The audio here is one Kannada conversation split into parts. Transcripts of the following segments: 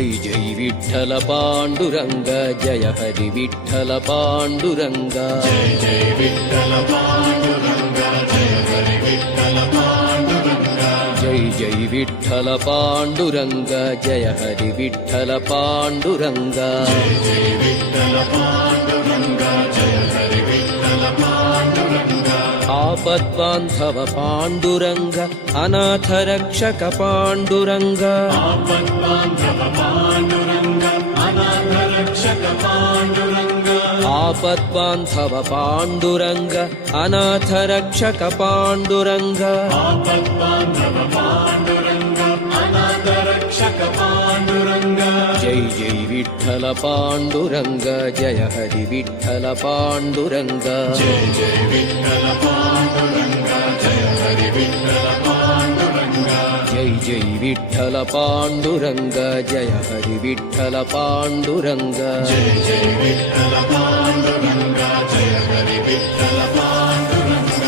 जय जय विठ्ठल पांडुरंग जय हरि विठ्ठल पांडुरंग जय जय विठ्ठल पांडुरंग जय हरि विठ्ठल पांडुरंग जय जय विठ्ठल पांडुरंग जय हरि विठ्ठल पांडुरंग जय जय विठ्ठल पांडुरंग जय हरि विठ्ठल पांडुरंग आपद्बांधव पांडुरंग अनाथ रक्षक पांडुरंग आपद्बांधव पांडुरंग अनाथ रक्षक पांडुरंग आपद्बांधव पांडुरंग अनाथ रक्षक पांडुरंग आपद्बांधव पांडुरंग अनाथ रक्षक पांडुरंग जय जय विठ्ठल पांडुरंग जय हरि विठ्ठल पांडुरंग जय जय विठ्ठल पांडुरंग जय हरि विठ्ठल पांडुरंग जय जय विठ्ठल पांडुरंग जय हरि विठ्ठल पांडुरंग जय जय विठ्ठल पांडुरंग जय हरि विठ्ठल पांडुरंग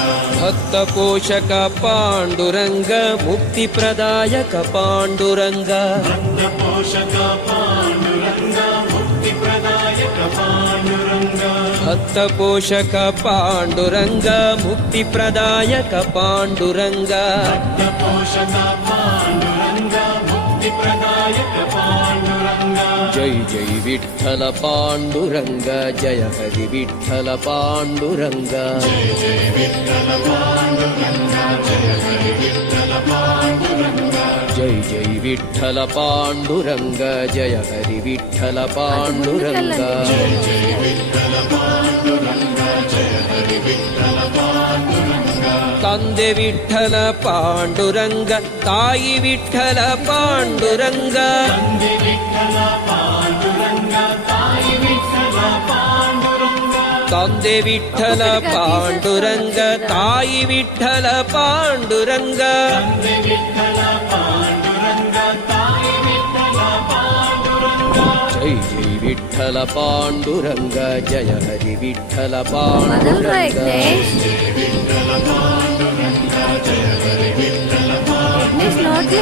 भक्त पोषक पांडुरंग मुक्तिप्रदायक पांडुरंग भक्त पोषक पांडुरंग मुक्तिप्रदायक पांडुरंग भक्त पोषक पांडुरंग मुक्तिप्रदायक पांडुरंग भक्त पोषक पांडुरंग मुक्तिप्रदायक पांडुरंग जय जय विठ्ठल पांडुरंग जय हरि विठ्ठल पांडुरंग जय जय विठ्ठल पांडुरंग जय हरि विठ्ठल पांडुरंग जय जय विठ्ठल पांडुरंग जय हरि विठ्ठल पांडुरंग जय जय विठ्ठल पांडुरंग जय हरि विठ्ठल पांडुरंग ತಂದೆ ವಿಠ್ಠಲ ಪಾಂಡುರಂಗ ತಾಯಿ ವಿಠ್ಠಲ ಪಾಂಡುರಂಗ ತಂದೆ ವಿಠ್ಠಲ ಪಾಂಡುರಂಗ ತಾಯಿ ವಿಠ್ಠಲ ಪಾಂಡುರಂಗ ತಂದೆ ವಿಠ್ಠಲ ಪಾಂಡುರಂಗ ತಾಯಿ ವಿಠ್ಠಲ ಪಾಂಡುರಂಗ ತಂದೆ ವಿಠ್ಠಲ ಪಾಂಡುರಂಗ ತಾಯಿ ವಿಠ್ಠಲ ಪಾಂಡುರಂಗ ಜೈ ಜೈ ವಿಠ್ಠಲ ಪಾಂಡುರಂಗ ಜಯ ಹರಿ ವಿಠ್ಠಲ ಪಾಂಡುರಂಗ ಜಯ ವಿಠ್ಠಲ ಪಾಂಡುರಂಗ ಜಯ ಹರಿ ವಿಠ್ಠಲ ಪಾಂಡುರಂಗ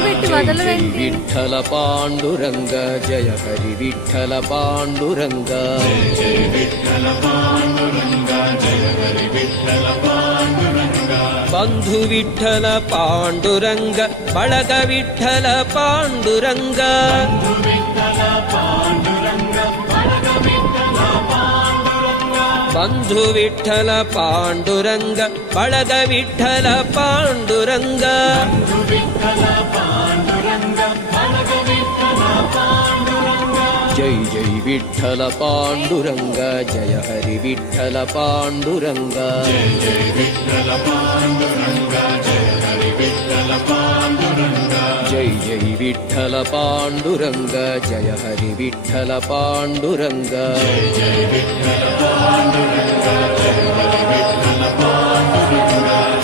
ವಿಠ್ಠಲ ಪಾಂಡುರಂಗ ಜಯ ಹರಿ ವಿಠ್ಠಲ ಪಾಂಡುರಂಗ ಜಯ ಜಯ ವಿಠ್ಠಲ ಪಾಂಡುರಂಗ ಜಯ ಹರಿ ವಿಠ್ಠಲ ಪಾಂಡುರಂಗ ಬಂಧು ವಿಠ್ಠಲ ಪಾಂಡುರಂಗ ಬಳಗ ವಿಠ್ಠಲ ಪಾಂಡುರಂಗ ಬಂಧು ವಿಠ್ಠಲ ಪಾಂಡುರಂಗ ಬಳಗ ವಿಠ್ಠಲ ಪಾಂಡುರಂಗ ಬಂಧು ವಿಠ್ಠಲ ಪಾಂಡುರಂಗ ಬಳಗ ವಿಠ್ಠಲ ಪಾಂಡುರಂಗ ಬಂಧು ವಿಠ್ಠಲ ಪಾಂಡುರಂಗ ಬಳಗ ವಿಠ್ಠಲ ಪಾಂಡುರಂಗ ಜೈ ಜೈ ವಿಠ್ಠಲ ಪಾಂಡುರಂಗ ಜಯ ಹರಿ ವಿಠ್ಠಲ ಪಾಂಡುರಂಗ ಜಯ ಜಯ ವಿಠ್ಠಲ ಪಾಂಡುರಂಗ ಜಯ ಹರಿ ವಿಠ್ಠಲ ಪಾಂಡುರಂಗ ಜೈ ಜೈ ವಿಠ್ಠಲ ಪಾಂಡುರಂಗ ಜಯ ಹರಿ ವಿಠ್ಠಲ ಪಾಂಡುರಂಗ ಜಯ ಜಯ ವಿಠ್ಠಲ ಪಾಂಡುರಂಗ ಜಯ ಹರಿ ವಿಠ್ಠಲ ಪಾಂಡುರಂಗ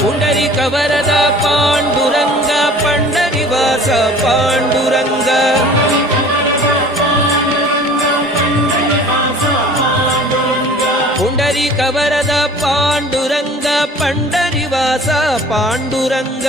ಪುಂಡರಿಕ ವರದ ಪಾಂಡುರಂಗ ಪಂಡರಿವಾಸ ಪಾಂಡುರಂಗ ಪುಂಡರಿಕ ವರದ ಪಾಂಡುರಂಗ ಪಂಡರಿವಾಸ ಪಾಂಡುರಂಗ